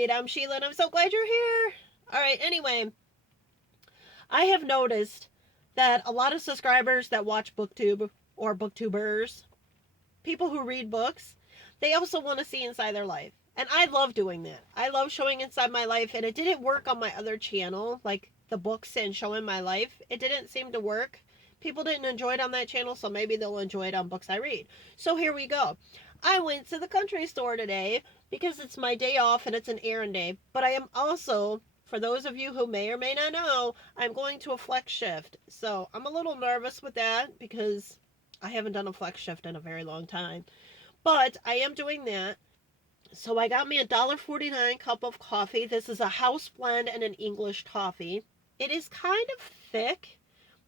BooksIRead. I'm Sheila, and I'm so glad you're here. All right, anyway, I have noticed that a lot of subscribers that watch BookTube or BookTubers, people who read books, they also want to see inside their life. And I love doing that. I love showing inside my life, and it didn't work on my other channel, like the books and showing my life. It didn't seem to work. People didn't enjoy it on that channel, so maybe they'll enjoy it on Books I Read. So here we go. I went to the country store today because it's my day off and it's an errand day. But I am also, for those of you who may or may not know, I'm going to a flex shift. So I'm a little nervous with that because I haven't done a flex shift in a very long time. But I am doing that. So I got me a $1.49 cup of coffee. This is a house blend and an English coffee. It is kind of thick,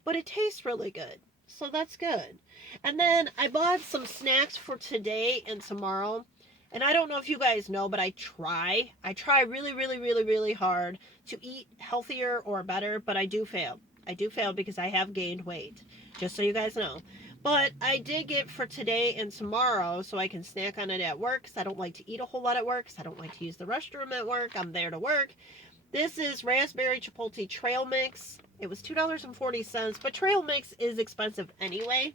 but it tastes really good. So that's good. And then I bought some snacks for today and tomorrow. And I don't know if you guys know, but I try really, really, really, really hard to eat healthier or better, but I do fail. I do fail because I have gained weight, just so you guys know. But I did get for today and tomorrow so I can snack on it at work because I don't like to eat a whole lot at work because I don't like to use the restroom at work. I'm there to work. This is raspberry chipotle trail mix. It was $2.40, but trail mix is expensive anyway.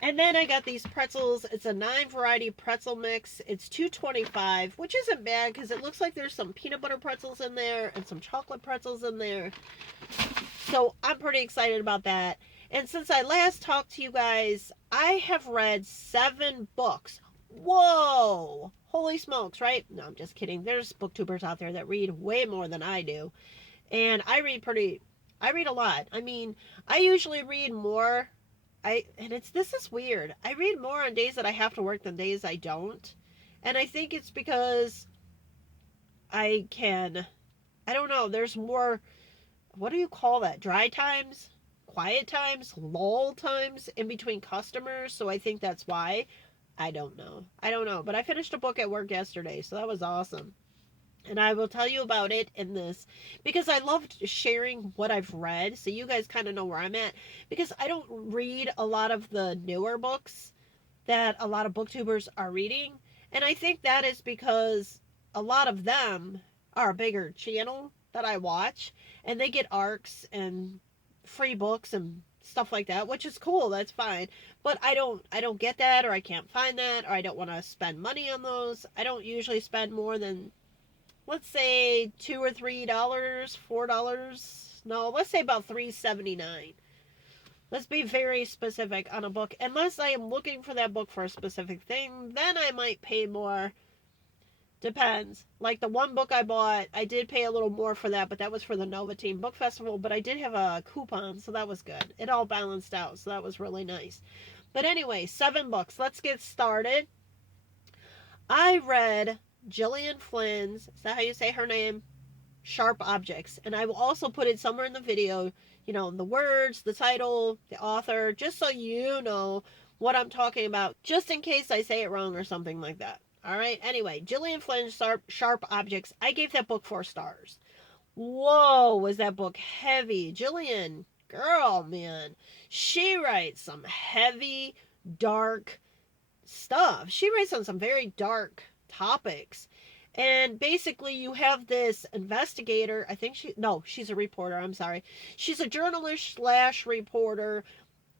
And then I got these pretzels. It's a 9 variety pretzel mix. It's $2.25, which isn't bad because it looks like there's some peanut butter pretzels in there and some chocolate pretzels in there. So I'm pretty excited about that. And since I last talked to you guys, I have read 7 books. Whoa! Holy smokes, right? No, I'm just kidding. There's booktubers out there that read way more than I do. And I read a lot. I mean, I usually read more. This is weird. I read more on days that I have to work than days I don't. And I think it's because I don't know, there's more, what do you call that? Dry times? Quiet times? Lull times in between customers. So I think that's why. I don't know. But I finished a book at work yesterday, so that was awesome. And I will tell you about it in this because I loved sharing what I've read so you guys kind of know where I'm at, because I don't read a lot of the newer books that a lot of booktubers are reading. And I think that is because a lot of them are a bigger channel that I watch, and they get arcs and free books and stuff like that, which is cool. That's fine. But I don't get that, or I can't find that, or I don't want to spend money on those. I don't usually spend more than, let's say, $2 or $3, $4. No, let's say about $3.79. Let's be very specific on a book. Unless I am looking for that book for a specific thing, then I might pay more. Depends. Like the one book I bought, I did pay a little more for that, but that was for the Nova Team Book Festival, but I did have a coupon, so that was good. It all balanced out, so that was really nice. But anyway, 7 books. Let's get started. I read Gillian Flynn's, is that how you say her name? Sharp Objects. And I will also put it somewhere in the video, the words, the title, the author, just so you know what I'm talking about, just in case I say it wrong or something like that. All right. Anyway, Gillian Flynn's Sharp Objects. I gave that book 4 stars. Whoa, was that book heavy. Gillian, girl, man. She writes some heavy, dark stuff. She writes on some very dark topics. And basically you have this investigator, she's a reporter, I'm sorry. She's a journalist / reporter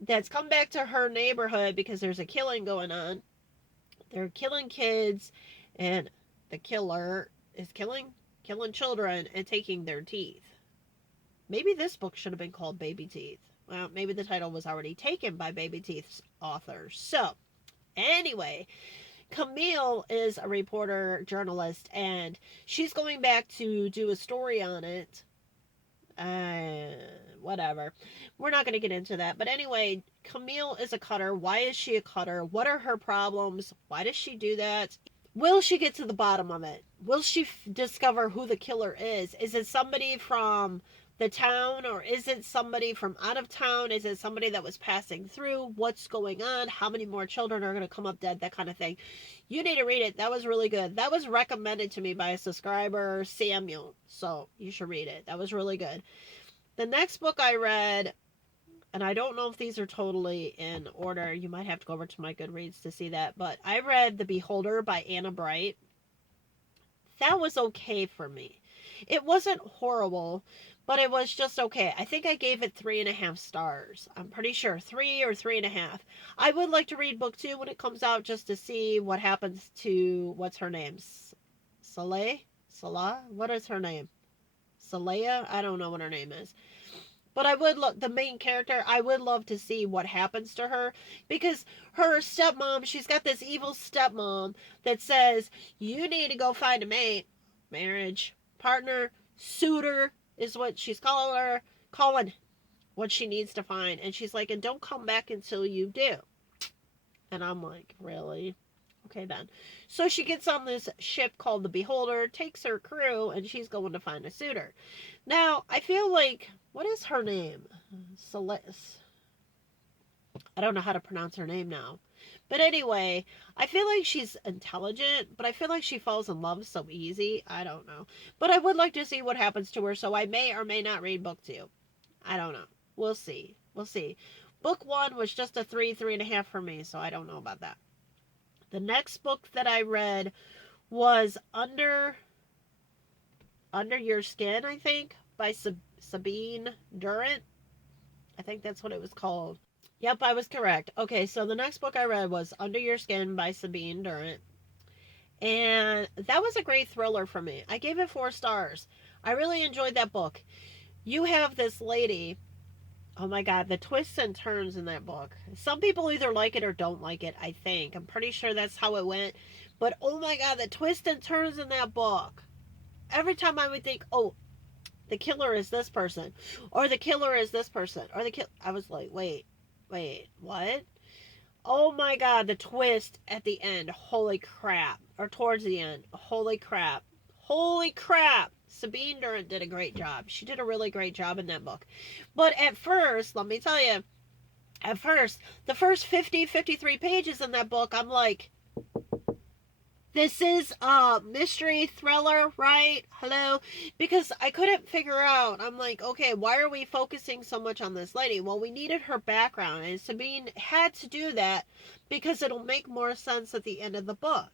that's come back to her neighborhood because there's a killing going on. They're killing kids, and the killer is killing children and taking their teeth. Maybe this book should have been called Baby Teeth. Well, maybe the title was already taken by Baby Teeth's author. So, anyway, Camille is a reporter, journalist, and she's going back to do a story on it. Whatever. We're not going to get into that. But anyway, Camille is a cutter. Why is she a cutter? What are her problems? Why does she do that? Will she get to the bottom of it? Will she discover who the killer is? Is it somebody from the town, or is it somebody from out of town? Is it somebody that was passing through? What's going on? How many more children are going to come up dead? That kind of thing. You need to read it. That was really good. That was recommended to me by a subscriber, Samuel. So you should read it. That was really good. The next book I read, and I don't know if these are totally in order. You might have to go over to my Goodreads to see that. But I read The Beholder by Anna Bright. that was okay for me. It wasn't horrible, but it was just okay. I think I gave it 3.5 stars. I'm pretty sure 3 or 3.5. I would like to read book 2 when it comes out just to see what happens to what's her name, Soleil, Salah. What is her name? Saleya? I don't know what her name is. But I would look the main character. I would love to see what happens to her because her stepmom. She's got this evil stepmom that says you need to go find a mate, marriage partner, suitor is what she's calling what she needs to find. And she's like, and don't come back until you do. And I'm like, really? Okay then. So she gets on this ship called the Beholder, takes her crew, and she's going to find a suitor. Now, I feel like, what is her name? Celeste. I don't know how to pronounce her name now. But anyway, I feel like she's intelligent, but I feel like she falls in love so easy. I don't know. But I would like to see what happens to her, so I may or may not read book 2. I don't know. We'll see. We'll see. Book 1 was just a 3.5 for me, so I don't know about that. The next book that I read was Under Your Skin, I think, by Sabine Durant. I think that's what it was called. Yep, I was correct. Okay, so the next book I read was Under Your Skin by Sabine Durant. And that was a great thriller for me. I gave it 4 stars. I really enjoyed that book. You have this lady. Oh my god, the twists and turns in that book. Some people either like it or don't like it, I think. I'm pretty sure that's how it went. But oh my god, the twists and turns in that book. Every time I would think, oh, the killer is this person, or the killer is this person, or I was like, wait, what? Oh my god, the twist at the end, holy crap. Or towards the end, holy crap. Holy crap. Sabine Durant did a great job. She did a really great job in that book. But at first, let me tell you, the first 53 pages in that book, I'm like, this is a mystery thriller, right? Hello? Because I couldn't figure out. I'm like, okay, why are we focusing so much on this lady? Well, we needed her background, and Sabine had to do that because it'll make more sense at the end of the book.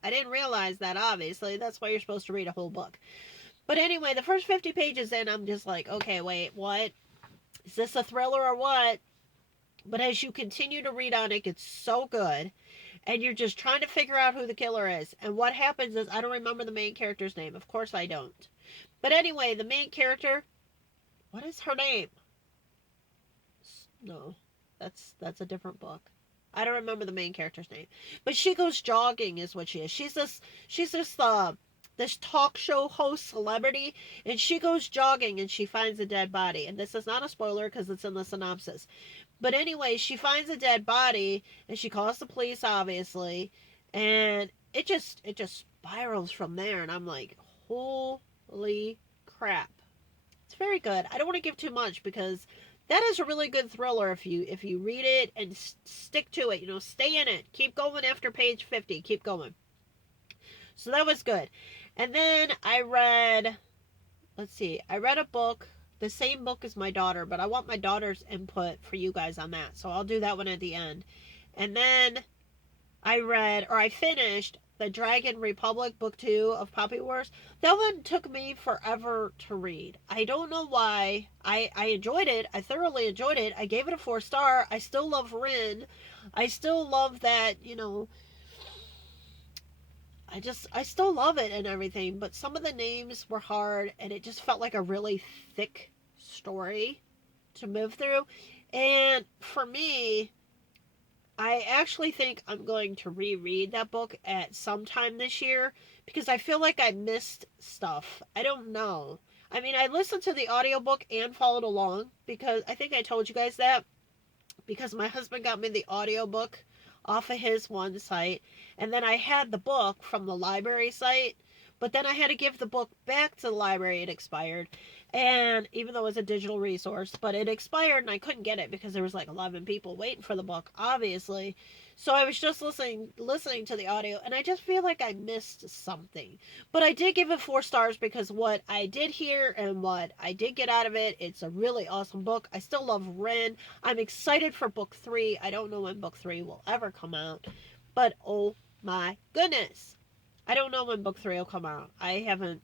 I didn't realize that, obviously. That's why you're supposed to read a whole book. But anyway, the first 50 pages in, I'm just like, okay, wait, what? Is this a thriller or what? But as you continue to read on, it gets so good. And you're just trying to figure out who the killer is. And what happens is, I don't remember the main character's name. Of course I don't. But anyway, the main character, what is her name? No, that's a different book. I don't remember the main character's name. But she goes jogging is what she is. This talk show host celebrity, and she goes jogging and she finds a dead body. And this is not a spoiler because it's in the synopsis. But anyway, she finds a dead body and she calls the police, obviously, and it just spirals from there. And I'm like, holy crap! It's very good. I don't want to give too much because that is a really good thriller if you read it and stick to it. Stay in it. Keep going after page 50. Keep going. So that was good. And then I read. Let's see. I read a book, the same book as my daughter, but I want my daughter's input for you guys on that. So I'll do that one at the end. And then I finished the Dragon Republic book 2 of Poppy Wars. That one took me forever to read. I don't know why. I enjoyed it. I thoroughly enjoyed it. I gave it a 4-star. I still love Rin. I still love that, I still love it and everything, but some of the names were hard and it just felt like a really thick story to move through. And for me, I actually think I'm going to reread that book at some time this year because I feel like I missed stuff. I don't know. I mean, I listened to the audiobook and followed along because I think I told you guys that because my husband got me the audiobook off of his one site, and then I had the book from the library site, but then I had to give the book back to the library. It expired, and even though it was a digital resource, but it expired and I couldn't get it because there was like 11 people waiting for the book, obviously. So I was just listening to the audio, and I just feel like I missed something. But I did give it 4 stars because what I did hear and what I did get out of it, it's a really awesome book. I still love Ren. I'm excited for book 3. I don't know when book 3 will ever come out, but oh my goodness. I don't know when book 3 will come out. I haven't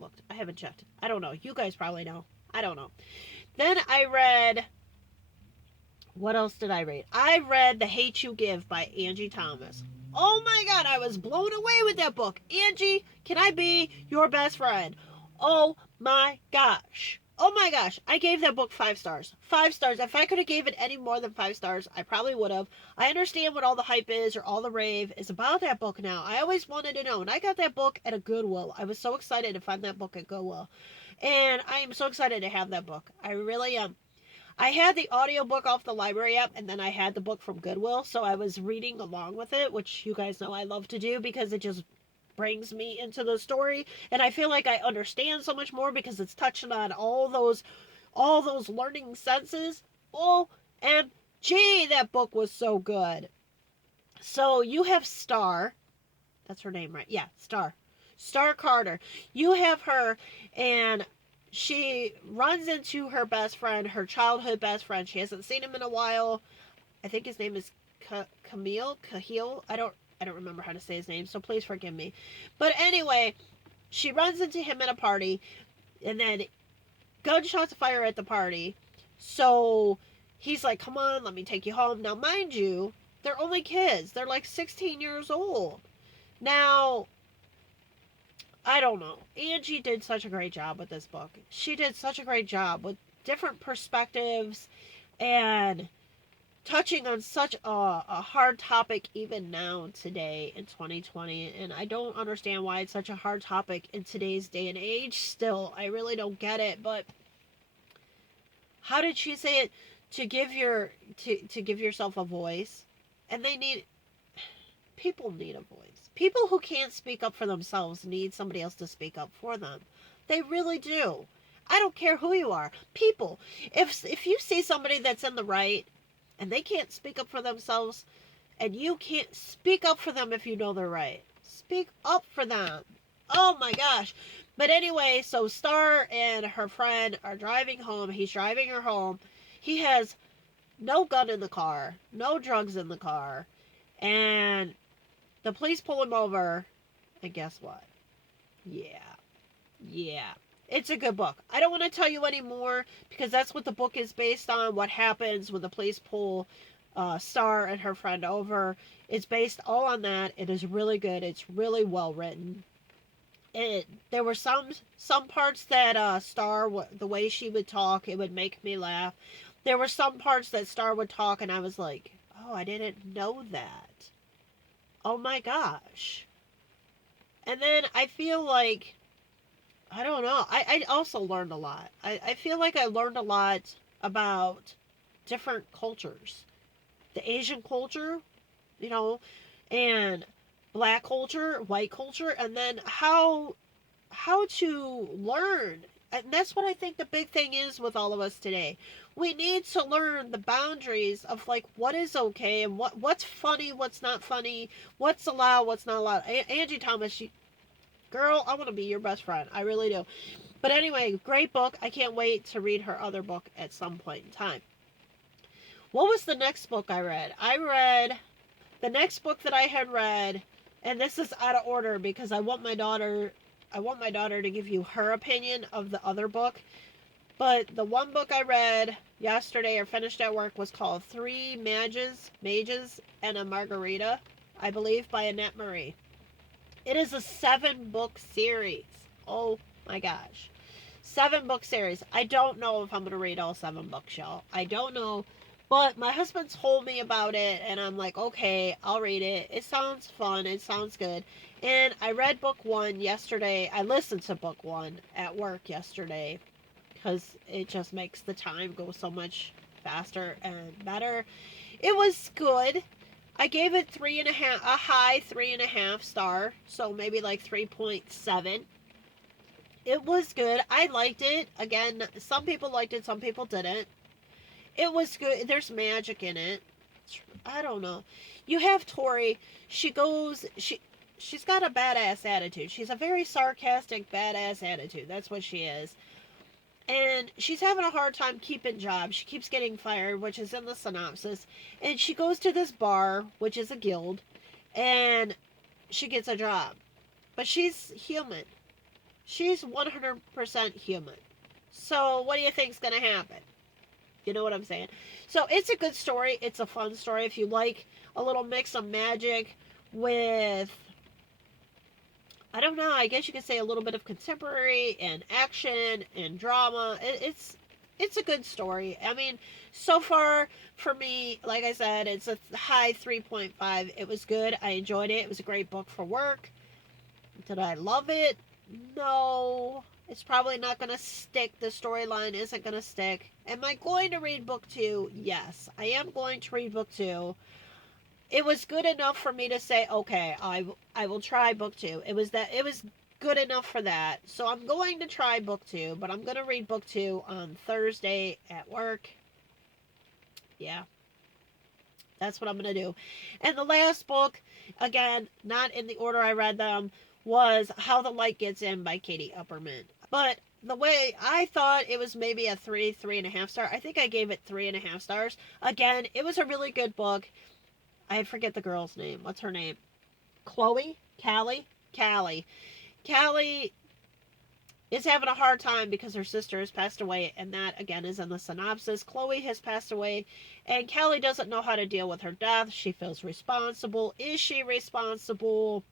looked. I haven't checked. I don't know. You guys probably know. I don't know. Then I read, what else did I read? I read The Hate You Give by Angie Thomas. Oh my god, I was blown away with that book. Angie, can I be your best friend? Oh my gosh. Oh my gosh. I gave that book 5 stars. 5 stars. If I could have gave it any more than 5 stars, I probably would have. I understand what all the hype is or all the rave is about that book now. I always wanted to know. And I got that book at a Goodwill. I was so excited to find that book at Goodwill. And I am so excited to have that book. I really am. I had the audiobook off the library app, and then I had the book from Goodwill, so I was reading along with it, which you guys know I love to do because it just brings me into the story, and I feel like I understand so much more because it's touching on all those learning senses. OMG, that book was so good. So you have Star, that's her name, right? Yeah, Star Carter. You have her, and she runs into her best friend, her childhood best friend. She hasn't seen him in a while. I think his name is Cahill. I don't remember how to say his name, so please forgive me. But anyway, she runs into him at a party, and then gunshots fire at the party. So he's like, "Come on, let me take you home." Now, mind you, they're only kids. They're like 16 years old. Now, I don't know. Angie did such a great job with this book. She did such a great job with different perspectives and touching on such a hard topic even now today in 2020. And I don't understand why it's such a hard topic in today's day and age still. I really don't get it. But how did she say it? To give yourself a voice. And people need a voice. People who can't speak up for themselves need somebody else to speak up for them. They really do. I don't care who you are. People, if you see somebody that's in the right and they can't speak up for themselves, and you can't speak up for them if you know they're right. Speak up for them. Oh my gosh. But anyway, so Star and her friend are driving home. He's driving her home. He has no gun in the car, no drugs in the car, and the police pull him over, and guess what? Yeah. It's a good book. I don't want to tell you any more because that's what the book is based on, what happens when the police pull Star and her friend over. It's based all on that. It is really good. It's really well written. There were some parts that Star, the way she would talk, it would make me laugh. There were some parts that Star would talk and I was like, oh, I didn't know that. Oh my gosh. And then I feel like, I don't know, I also learned a lot. I feel like I learned a lot about different cultures. The Asian culture, and black culture, white culture, and then how to learn. And that's what I think the big thing is with all of us today. We need to learn the boundaries of like what is okay and what's funny, what's not funny, what's allowed, what's not allowed. Angie Thomas, girl, I want to be your best friend. I really do. But anyway, great book. I can't wait to read her other book at some point in time. What was the next book I read? The next book that I had read, and this is out of order because I want my daughter to give you her opinion of the other book. But the one book I read yesterday or finished at work was called Three Mages and a Margarita, I believe, by Annette Marie. It is a 7-book series. Oh my gosh. 7-book series. I don't know if I'm going to read all 7 books, y'all. I don't know. But my husband told me about it, and I'm like, okay, I'll read it. It sounds fun. It sounds good. And I read book 1 yesterday. I listened to book 1 at work yesterday because it just makes the time go so much faster and better. It was good. I gave it 3.5, a high 3.5 star, so maybe like 3.7. It was good. I liked it. Again, some people liked it, some people didn't. It was good. There's magic in it. I don't know. You have Tori. She's got a badass attitude. She's a very sarcastic, badass attitude. That's what she is. And she's having a hard time keeping jobs. She keeps getting fired, which is in the synopsis. And she goes to this bar, which is a guild, and she gets a job. But she's human. She's 100% human. So what do you think's going to happen? You know what I'm saying? So it's a good story. It's a fun story. If you like a little mix of magic with, I don't know, I guess you could say a little bit of contemporary and action and drama. It's a good story. I mean, so far for me, like I said, it's a high 3.5. It was good. I enjoyed it. It was a great book for work. Did I love it? No. It's probably not going to stick. The storyline isn't going to stick. Am I going to read book 2? Yes. I am going to read book 2. It was good enough for me to say, okay, I will try book 2. It was good enough for that. So I'm going to try book 2, but I'm going to read book 2 on Thursday at work. Yeah. That's what I'm going to do. And the last book, again, not in the order I read them, was How the Light Gets In by Katie Upperman. But the way I thought it was maybe a 3.5 star. I think I gave it 3.5 stars. Again, it was a really good book. I forget the girl's name. What's her name? Chloe? Callie? Callie. Callie is having a hard time because her sister has passed away, and that, again, is in the synopsis. Chloe has passed away, and Callie doesn't know how to deal with her death. She feels responsible. Is she responsible?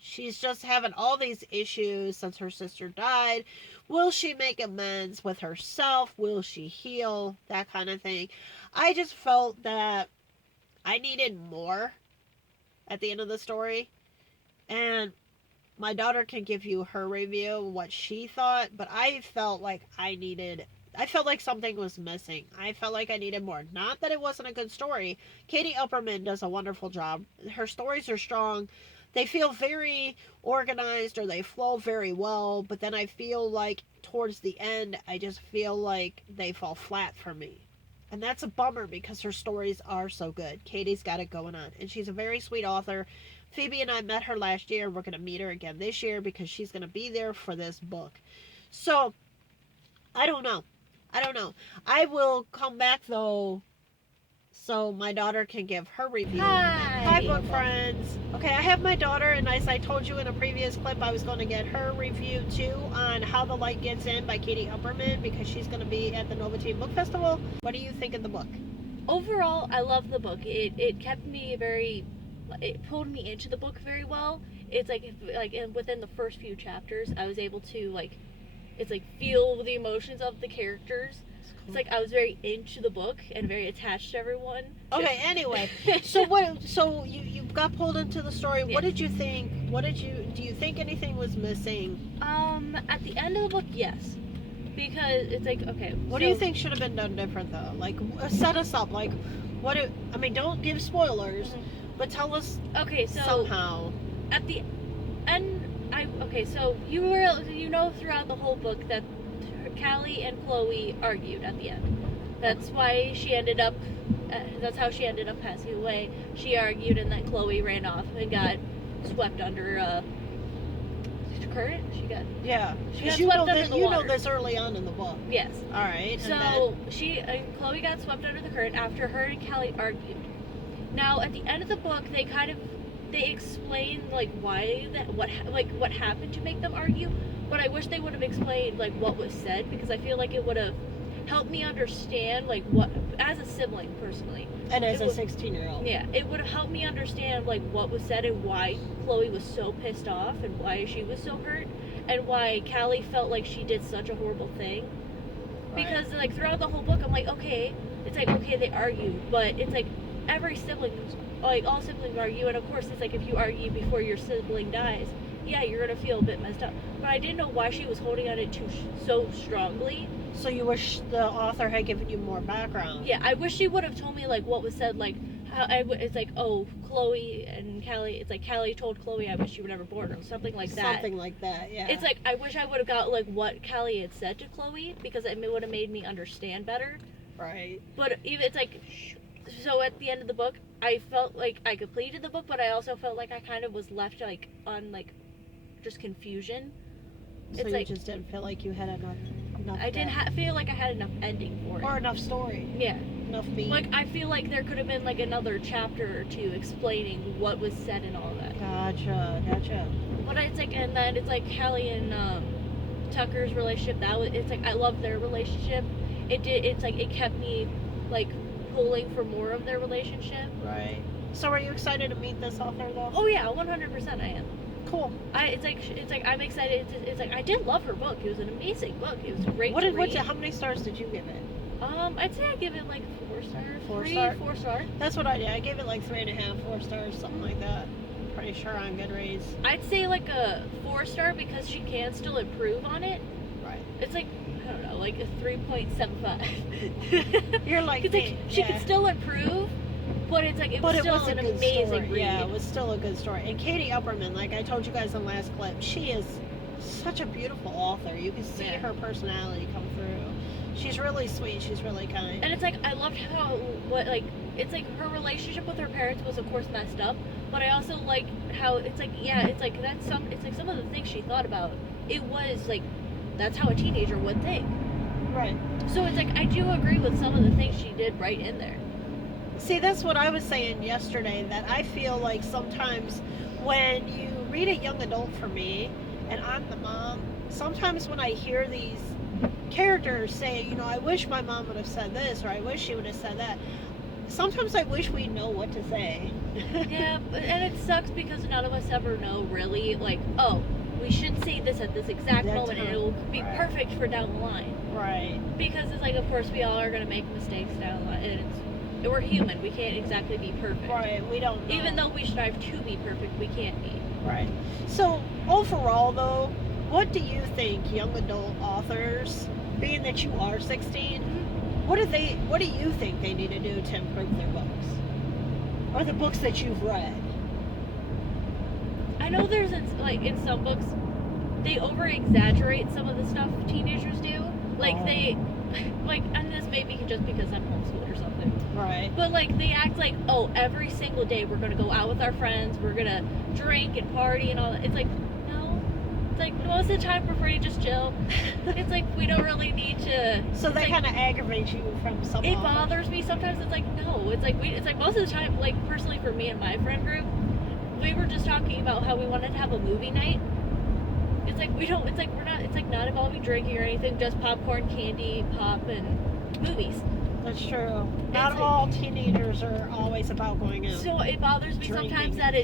She's just having all these issues since her sister died. Will she make amends with herself? Will she heal? That kind of thing. I just felt that I needed more at the end of the story. And my daughter can give you her review, what she thought, but I felt like I felt like something was missing. I felt like I needed more. Not that it wasn't a good story. Katie Upperman does a wonderful job. Her stories are strong. They feel very organized, or they flow very well, but then I feel like towards the end, I just feel like they fall flat for me. And that's a bummer because her stories are so good. Katie's got it going on. And she's a very sweet author. Phoebe and I met her last year. We're going to meet her again this year because she's going to be there for this book. So, I don't know. I will come back, though, so my daughter can give her review. Hi, book friends. Okay, I have my daughter, and as I told you in a previous clip, I was going to get her review, too, on How the Light Gets In by Katie Upperman, because she's going to be at the Nova Teen Book Festival. What do you think of the book? Overall, I love the book. It kept me it pulled me into the book very well. It's within the first few chapters, I was able to, feel the emotions of the characters. It's like I was very into the book and very attached to everyone. Okay, anyway. So you got pulled into the story. Yes. What did you think? Do you think anything was missing? At the end of the book, yes. Because it's like, okay. What do you think should have been done different, though? Like, set us up. Like, don't give spoilers, but tell us somehow. At the end, so throughout the whole book that Callie and Chloe argued at the end. That's why she ended up. That's how she ended up passing away. She argued, and then Chloe ran off and got swept under current. She got swept under the water. You know this early on in the book. Yes. All right. So Chloe got swept under the current after her and Callie argued. Now at the end of the book, they explain what happened to make them argue. But I wish they would have explained, what was said, because I feel like it would have helped me understand, what, as a sibling, personally. And as a 16-year-old. Yeah, it would have helped me understand, what was said and why Chloe was so pissed off and why she was so hurt and why Callie felt like she did such a horrible thing. Right. Because, throughout the whole book, I'm like, okay, they argue, but it's every sibling, all siblings argue, and of course, it's if you argue before your sibling dies, yeah, you're going to feel a bit messed up. But I didn't know why she was holding on it so strongly. So you wish the author had given you more background. Yeah, I wish she would have told me, what was said, Chloe and Callie, it's Callie told Chloe I wish she were never born, or something like that. Something like that, yeah. It's I wish I would have got, what Callie had said to Chloe, because it would have made me understand better. Right. But even, so at the end of the book, I felt like I completed the book, but I also felt like I kind of was left, on, just confusion. So you just didn't feel like you had enough I didn't feel like I had enough ending for it. Or enough story. Yeah. enough meat. Like, I feel like there could have been like another chapter or two explaining what was said and all that. Gotcha. But it's like, and then it's like Callie and Tucker's relationship. It's like I love their relationship. It's like it kept me like pulling for more of their relationship. Right. So are you excited to meet this author though? Oh yeah, 100% I am. Cool. It's like I'm excited. It's like I did love her book. It was an amazing book. It was great to read. How many stars did you give it? I'd say I give it like 4 stars. 4 star. That's what I did. I gave it like 3.5, 4 stars, something like that. Pretty sure on Goodreads. I'd say like a 4 star because she can still improve on it. Right. It's like, I don't know, like a 3.75. You're like, it's like she could still improve, but it's like it was still an amazing read. Yeah, it was still a good story. And Katie Upperman, like I told you guys in the last clip, she is such a beautiful author. You can see her personality come through. She's really sweet. She's really kind. And it's like I loved how it's like her relationship with her parents was of course messed up, but I also like how it's like some of the things she thought about. It was like that's how a teenager would think. Right. So it's like I do agree with some of the things she did right in there. See, that's what I was saying yesterday, that I feel like sometimes when you read a young adult for me, and I'm the mom, sometimes when I hear these characters say, you know, I wish my mom would have said this, or I wish she would have said that, sometimes I wish we know what to say. Yeah, and it sucks because none of us ever know really, like, oh, we should say this at this exact moment and it'll be perfect for down the line. Right. Because it's like, of course, we all are going to make mistakes down the line, and we're human. We can't exactly be perfect. Right, we don't know. Even though we strive to be perfect, we can't be. Right. So, overall, though, what do you think young adult authors, being that you are 16, what do you think they need to do to improve their books? Or the books that you've read? I know there's, in some books, they over-exaggerate some of the stuff teenagers do. And this may be just because I'm homeschooled or something. Right. But, they act like, oh, every single day we're going to go out with our friends, we're going to drink and party and all that. It's like, no. It's like, most of the time we're free to just chill. It's like, we don't really need to... So that kind of aggravates you from some It bothers me sometimes. It's like, no. It's like, most of the time, personally for me and my friend group, we were just talking about how we wanted to have a movie night. It's like, not involving drinking or anything, just popcorn, candy, pop, and movies. That's true. Not all teenagers are always about going out. So it bothers me sometimes that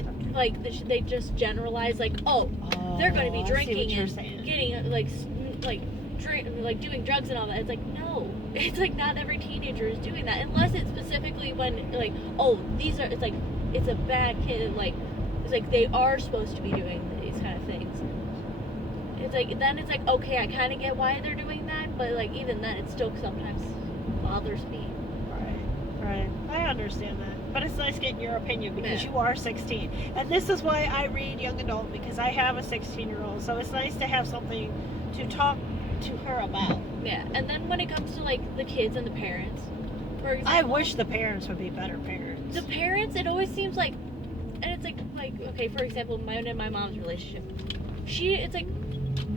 they just generalize, they're going to be drinking and getting, doing drugs and all that. It's like, no. It's like, not every teenager is doing that. Unless it's specifically when, it's a bad kid, they are supposed to be doing these kind of things. It's like, okay, I kind of get why they're doing that, but even then, it still sometimes bothers me. Right. I understand that. But it's nice getting your opinion because you are 16. And this is why I read young adult, because I have a 16-year-old. So it's nice to have something to talk to her about. Yeah, and then when it comes to, the kids and the parents, for example... I wish the parents would be better parents. The parents, it always seems like... And it's okay, for example, mine and my mom's relationship.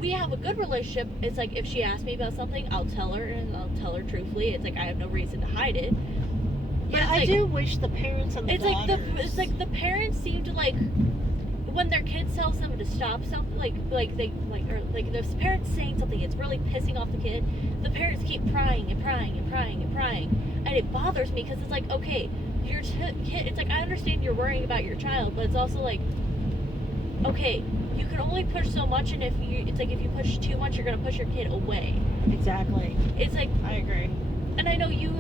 We have a good relationship. It's like, if she asks me about something, I'll tell her, and I'll tell her truthfully. It's like, I have no reason to hide it. But yeah, I do wish the parents and the daughters... It's like the parents seem to, when their kids tells them to stop something, the parents saying something, it's really pissing off the kid. The parents keep prying and prying and prying and prying. And it bothers me, because it's like, okay, your kid, it's like, I understand you're worrying about your child, but it's also like, okay, you can only push so much, and if you push too much, you're gonna push your kid away. Exactly. It's like, I agree. And I know you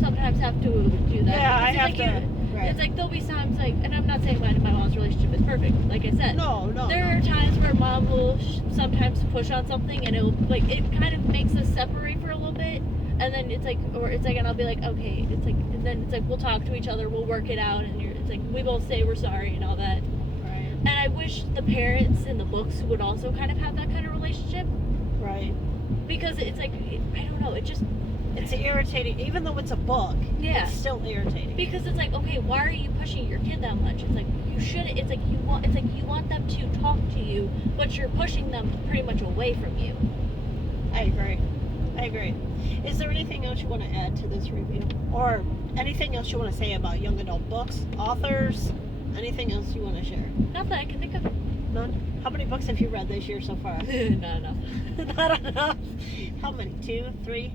sometimes have to do that. Yeah, I have to. Right. It's like, there'll be times and I'm not saying my mom's relationship is perfect, like I said. No. There are times where mom will sometimes push on something, and it kind of makes us separate for a little bit, and then and I'll be like, okay, and then we'll talk to each other, we'll work it out, and we both say we're sorry and all that. And I wish the parents in the books would also kind of have that kind of relationship. Right. Because I don't know, it's irritating, even though it's a book. Yeah. It's still irritating. Because it's like, okay, why are you pushing your kid that much? It's like, you shouldn't. It's like you want them to talk to you, but you're pushing them pretty much away from you. I agree. I agree. Is there anything else you want to add to this review? Or anything else you want to say about young adult books, authors? Anything else you want to share? Not that I can think of. None? How many books have you read this year so far? Not enough. Not enough. How many? 2, 3?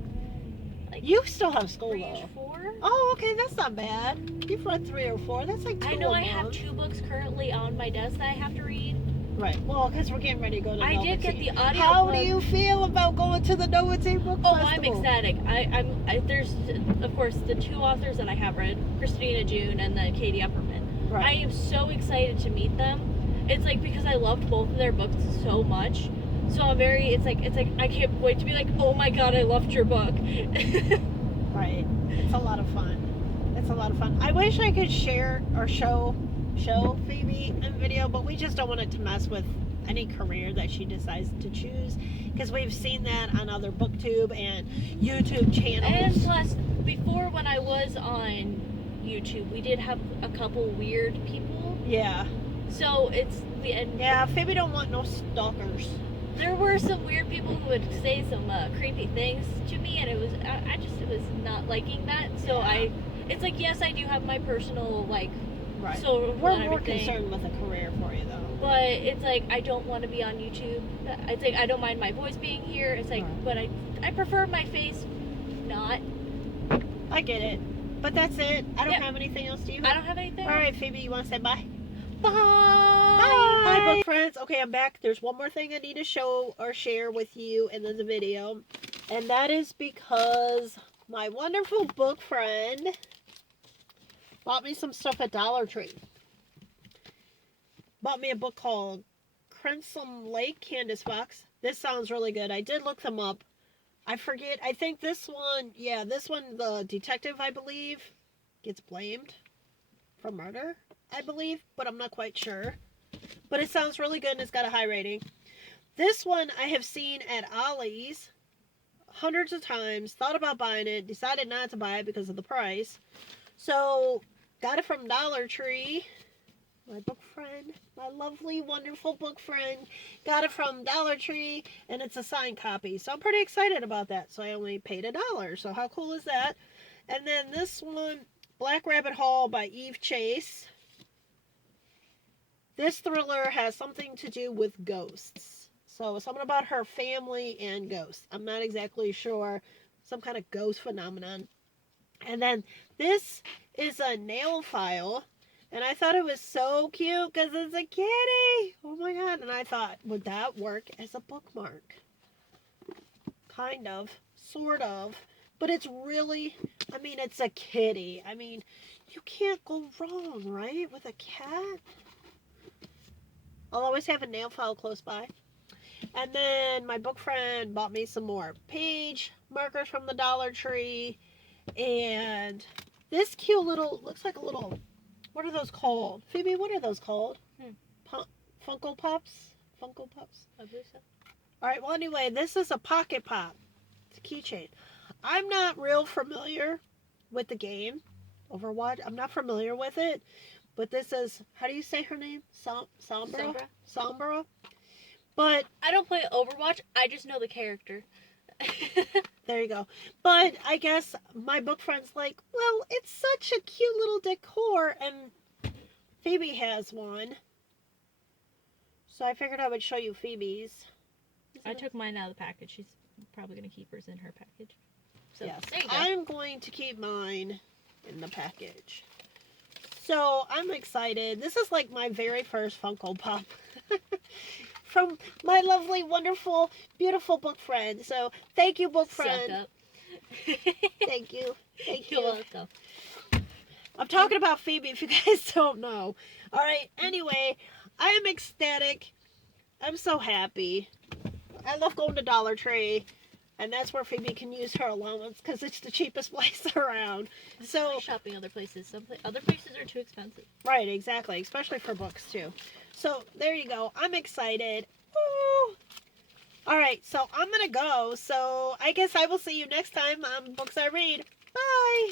Like You still have school 3 though. or 4. Oh, okay, that's not bad. You've read 3 or 4. That's like 2 I know a I have month. 2 books currently on my desk that I have to read. Right. Well, because we're getting ready to go to I did get Novelty. the audio. How do you feel about going to the Novelty Book Oh, Festival? I'm ecstatic. There's, of course, the 2 authors that I have read, Christina June and then Katie Epperman. Right. I am so excited to meet them. It's like because I loved both of their books so much. So I'm very, it's like I can't wait to be like, oh my god, I loved your book. Right. It's a lot of fun. It's a lot of fun. I wish I could share or show Phoebe in video, but we just don't want it to mess with any career that she decides to choose, because we've seen that on other booktube and YouTube channels. And plus, before when I was on YouTube, we did have a couple weird people. Yeah. So it's and Yeah, Phoebe don't want no stalkers. there were some weird people who would say some creepy things to me, and it was it was not liking that. So Yeah. it's like, yes, I do have my personal like. Right. So We're more concerned with a career for you, though. But it's like I don't want to be on YouTube. It's like I don't mind my voice being here. It's like, Right. but I prefer my face not. I get it. But that's it. I don't Yep. have anything else. Do you? I don't have anything. All right, Phoebe, you want to say bye? Bye. Hi, book friends. Okay, I'm back. There's one more thing I need to show or share with you in the video, and that is because my wonderful book friend bought me some stuff at Dollar Tree. Bought me a book called Crimson Lake Candace Fox. This sounds really good. I did look them up. I forget. I think this one, the detective, I believe, gets blamed for murder, I believe, but I'm not quite sure. But it sounds really good and it's got a high rating. This one I have seen at Ollie's hundreds of times, thought about buying it, decided not to buy it because of the price. So, got it from Dollar Tree. My book friend, my lovely, wonderful book friend, got it from Dollar Tree, and it's a signed copy. So I'm pretty excited about that. So I only paid $1. So how cool is that? And then this one, Black Rabbit Hall by Eve Chase. This thriller has something to do with ghosts. So something about her family and ghosts. I'm not exactly sure. Some kind of ghost phenomenon. And then this is a nail file. And I thought it was so cute because it's a kitty. Oh my god. And I thought, would that work as a bookmark? Kind of. Sort of. But it's really, I mean, it's a kitty. I mean, you can't go wrong, right? With a cat. I'll always have a nail file close by. And then my book friend bought me some more page markers from the Dollar Tree. And this cute little, looks like a little... What are those called? Phoebe, what are those called? Funko Pops? Funko Pops? I believe so. Alright, well anyway, this is a pocket pop. It's a keychain. I'm not real familiar with the game, Overwatch. I'm not familiar with it. But this is, how do you say her name? Sombra? Sombra? But... I don't play Overwatch, I just know the character. There you go. But I guess my book friend's like, well, it's such a cute little decor, and Phoebe has one. So I figured I would show you Phoebe's. I took mine out of the package. She's probably going to keep hers in her package. So, yes, there you go. I'm going to keep mine in the package. So I'm excited. This is like my very first Funko Pop. From my lovely, wonderful, beautiful book friend. So, thank you, book friend. Suck up. Thank you. Thank You're you. welcome. I'm talking about Phoebe, if you guys don't know. Alright, anyway, I am ecstatic. I'm so happy. I love going to Dollar Tree. And that's where Phoebe can use her allowance, because it's the cheapest place around. So, shopping other places. Other places are too expensive. right, exactly. Especially for books, too. So, there you go. I'm excited. Woo! Alright, so I'm going to go. So, I guess I will see you next time on Books I Read. Bye!